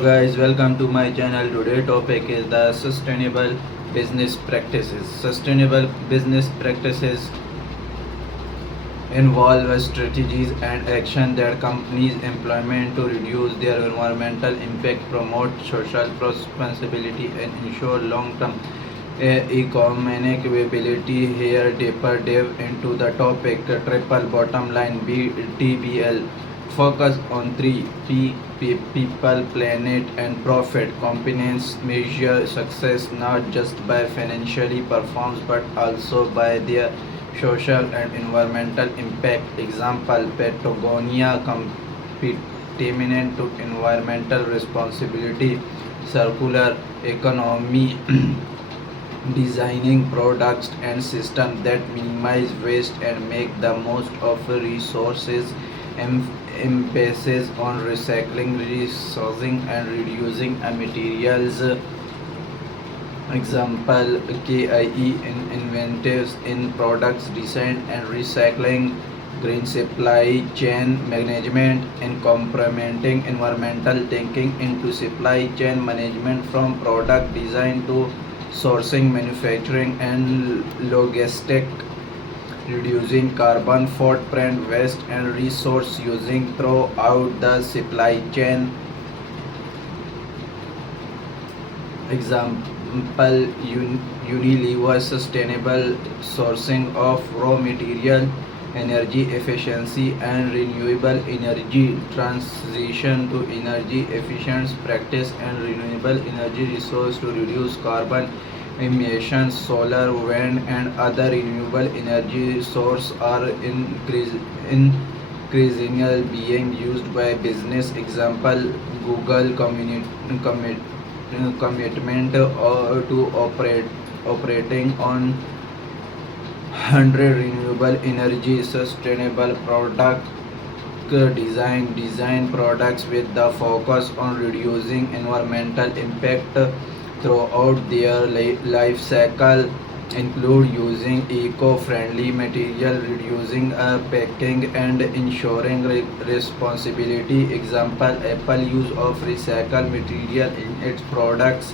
Guys, welcome to my channel. Today topic is the sustainable business practices. Sustainable business practices involve strategies and action that companies implement to reduce their environmental impact, promote social responsibility, and ensure long-term economic viability. Here, deeper dive into the topic. Triple bottom line (BTBL) focus on three people, planet, and profit. Companies measure success not just by financially performance but also by their social and environmental impact. Example: Patagonia commitment to environmental responsibility, circular economy, designing products and systems that minimize waste and make the most of resources, emphasis on recycling, resourcing, and reducing materials. Example: KIE inventives in products design and recycling, green supply chain management, and complementing environmental thinking into supply chain management from product design to sourcing, manufacturing, and logistics, reducing carbon footprint, waste, and resource using throughout the supply chain. Example: Unilever sustainable sourcing of raw material, energy efficiency, and renewable energy, transition to energy efficient practice and renewable energy resource to reduce carbon emissions. Solar, wind, and other renewable energy sources are increasingly being used by business. Example: Google commitment to operating on 100 renewable energy sustainable product design products with the focus on reducing environmental impact throughout their life cycle, include using eco-friendly material, reducing packing, and ensuring responsibility. Example: Apple use of recycled material in its products.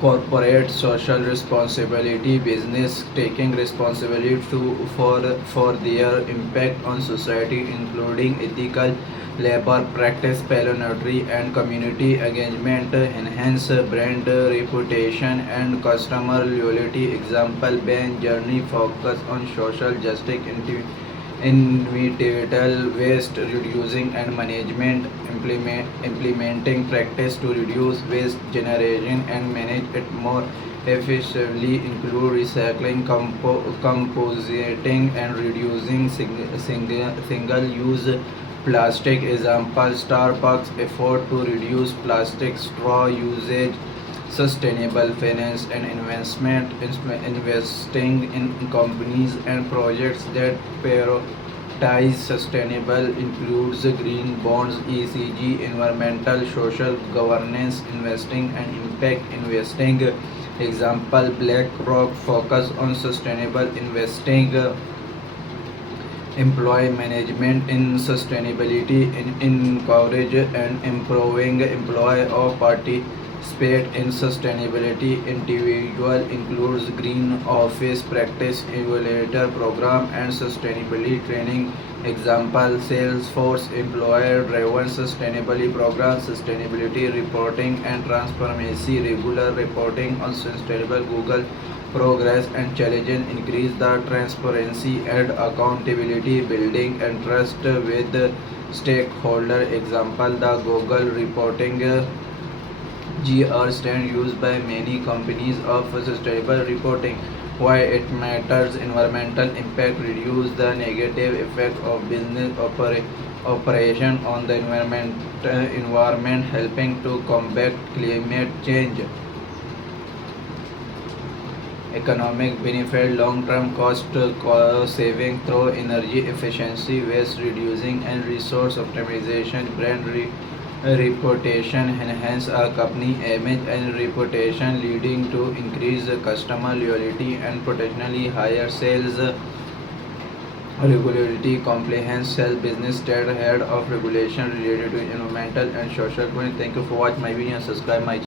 Corporate social responsibility: business taking responsibility for their impact on society, including ethical labor practice, planetary and community engagement, enhance brand reputation and customer loyalty. Example: Ben Journey focus on social justice, environmental waste reducing and management, implementing practice to reduce waste generation and manage it more efficiently, include recycling, compositing, and reducing single-use plastic. Example: Starbucks effort to reduce plastic straw usage. Sustainable finance and investment: investing in companies and projects that prioritize sustainable, includes green bonds, ESG, environmental social governance investing, and impact investing. Example: BlackRock focus on sustainable investing, employee management in sustainability, encourage and improving employee or participate in sustainability. Individual includes green office practice, evaluator program, and sustainability training. Example: Salesforce employer driven sustainability program, sustainability reporting and transparency, regular reporting on sustainable. Google progress and challenges increase the transparency and accountability, building and trust with stakeholder. Example: the Google reporting GR stand used by many companies of sustainable reporting. Why it matters: environmental impact, reduce the negative effect of business operation on the environment, helping to combat climate change. Economic benefit: long-term cost saving through energy efficiency, waste reducing, and resource optimization. Brand reputation: enhance a company image and reputation, leading to increased customer loyalty and potentially higher sales. regulatory compliance cell business state head of regulation related to environmental and social. Thank you for watching my video and subscribe my channel.